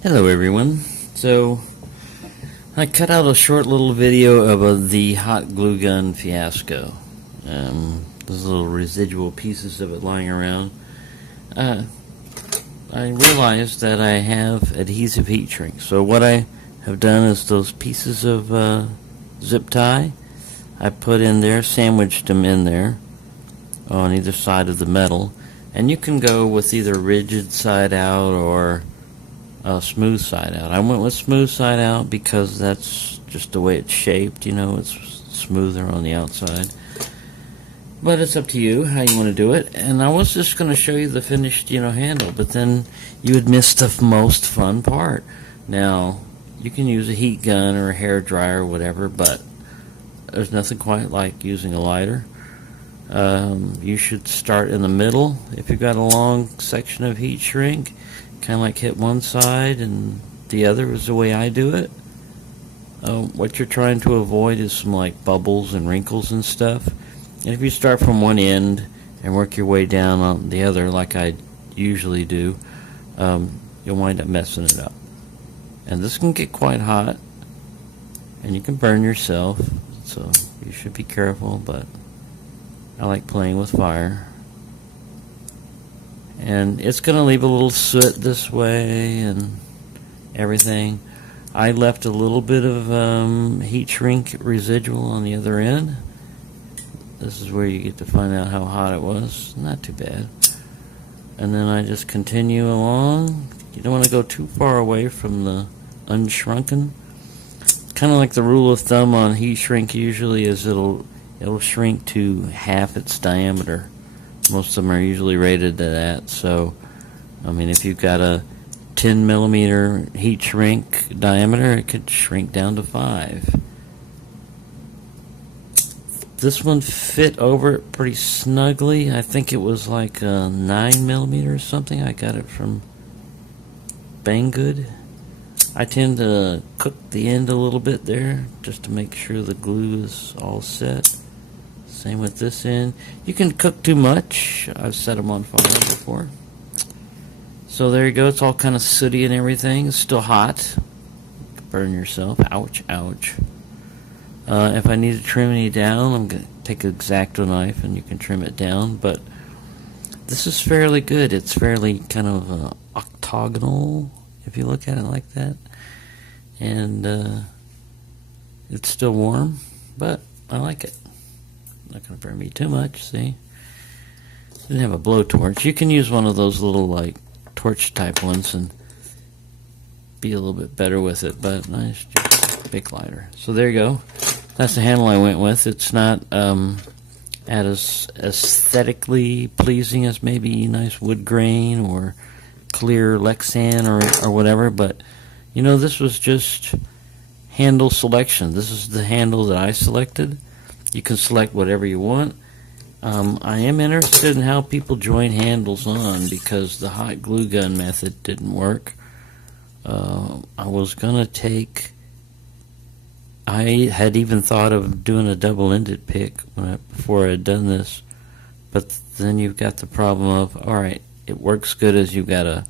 Hello everyone. So I cut out a short little video of the hot glue gun fiasco. There's little residual pieces of it lying around. I realized that I have adhesive heat shrink. So what I have done is those pieces of zip tie, I put in there, sandwiched them in there on either side of the metal. And you can go with either rigid side out or smooth side out. I went with smooth side out because that's just the way it's shaped, it's smoother on the outside. But it's up to you how you want to do it. And I was just going to show you the finished, handle, but then you would miss the most fun part. Now, you can use a heat gun or a hair dryer or whatever, but there's nothing quite like using a lighter. You should start in the middle. If you've got a long section of heat shrink, kind of like hit one side and the other is the way I do it. What you're trying to avoid is some like bubbles and wrinkles and stuff. And if you start from one end and work your way down on the other like I usually do, you'll wind up messing it up. And this can get quite hot and you can burn yourself, so you should be careful, but I like playing with fire. And it's going to leave a little soot this way and everything. I left a little bit of heat shrink residual on the other end. This is where you get to find out how hot it was. Not too bad. And then I just continue along. You don't want to go too far away from the unshrunken. Kind of like the rule of thumb on heat shrink usually is it'll shrink to half its diameter. Most of them are usually rated at that. So, I mean, if you've got a 10 millimeter heat shrink diameter, it could shrink down to 5. This one fit over it pretty snugly. I think it was like a 9 millimeter or something. I got it from Banggood. I tend to cook the end a little bit there just to make sure the glue is all set. Same with this end. You can cook too much. I've set them on fire before. So there you go. It's all kind of sooty and everything. It's still hot. You can burn yourself. Ouch, ouch. If I need to trim any down, I'm going to take an X-Acto knife and you can trim it down. But this is fairly good. It's fairly kind of octagonal, if you look at it like that. And it's still warm, but I like it. Not going to burn me too much, see? Didn't have a blowtorch. You can use one of those little like torch type ones and be a little bit better with it, but nice, just big lighter. So there you go. That's the handle I went with. It's not as aesthetically pleasing as maybe nice wood grain or clear Lexan or whatever, but this was just handle selection. This is the handle that I selected. You can select whatever you want. I am interested in how people join handles on because the hot glue gun method didn't work. I was going to I had even thought of doing a double-ended pick before I had done this, but then you've got the problem of, alright, it works good as you've got a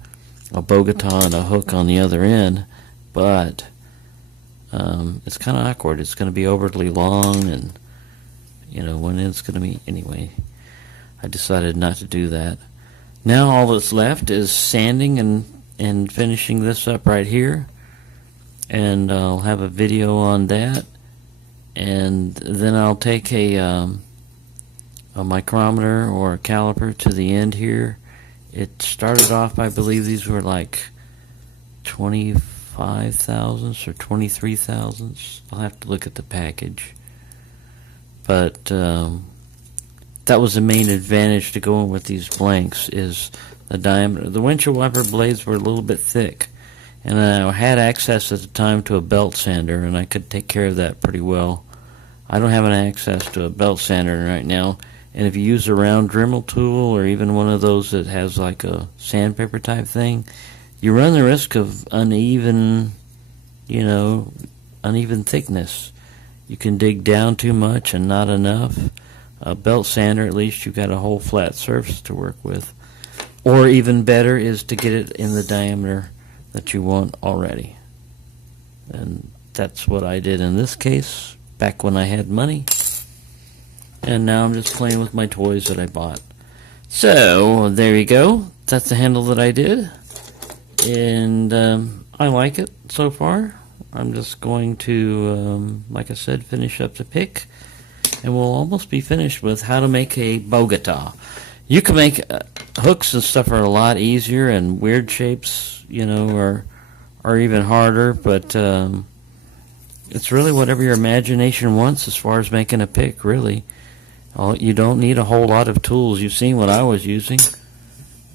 Bogota and a hook on the other end, but it's kind of awkward. It's going to be overly long and one end's going to be, anyway, I decided not to do that. Now all that's left is sanding and finishing this up right here, and I'll have a video on that, and then I'll take a micrometer or a caliper to the end here. It started off, I believe these were like 25 thousandths or 23 thousandths. I'll have to look at the package. But that was the main advantage to going with these blanks is the diameter. The windshield wiper blades were a little bit thick, and I had access at the time to a belt sander, and I could take care of that pretty well. I don't have an access to a belt sander right now, and if you use a round Dremel tool or even one of those that has like a sandpaper type thing, you run the risk of uneven thickness. You can dig down too much and not enough. A belt sander, at least you've got a whole flat surface to work with. Or even better is to get it in the diameter that you want already. And that's what I did in this case back when I had money. And now I'm just playing with my toys that I bought. So there you go. That's the handle that I did. And I like it so far. I'm just going to, like I said, finish up the pick. And we'll almost be finished with how to make a Bogota. You can make hooks and stuff are a lot easier, and weird shapes, you know, are even harder. But it's really whatever your imagination wants as far as making a pick, really. You don't need a whole lot of tools. You've seen what I was using.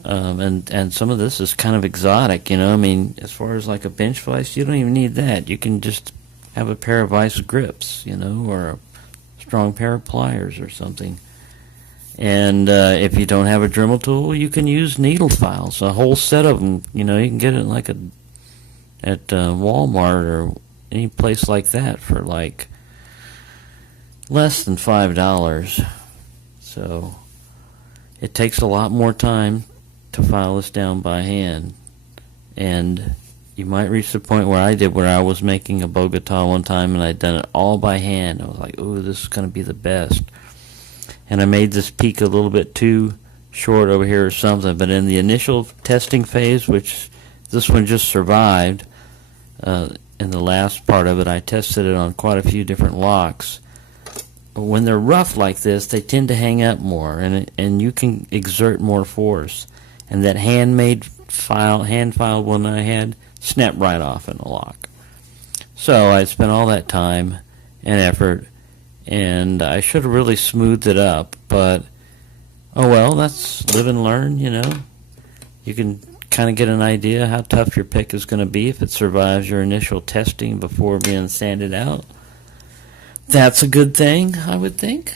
And some of this is kind of exotic, you know. I mean, as far as like a bench vise, you don't even need that. You can just have a pair of vice grips, you know, or a strong pair of pliers or something. And if you don't have a Dremel tool, you can use needle files, a whole set of them. You know, you can get it like at Walmart or any place like that for like less than $5. So it takes a lot more time to file this down by hand, and you might reach the point where I did, where I was making a Bogota one time and I'd done it all by hand. I was like, ooh, this is going to be the best. And I made this peak a little bit too short over here or something, but in the initial testing phase, which this one just survived, in the last part of it, I tested it on quite a few different locks. When they're rough like this, they tend to hang up more, and you can exert more force. And that hand filed one I had, snapped right off in the lock. So I spent all that time and effort, and I should have really smoothed it up, but oh well, that's live and learn, you know. You can kind of get an idea how tough your pick is going to be if it survives your initial testing before being sanded out. That's a good thing, I would think.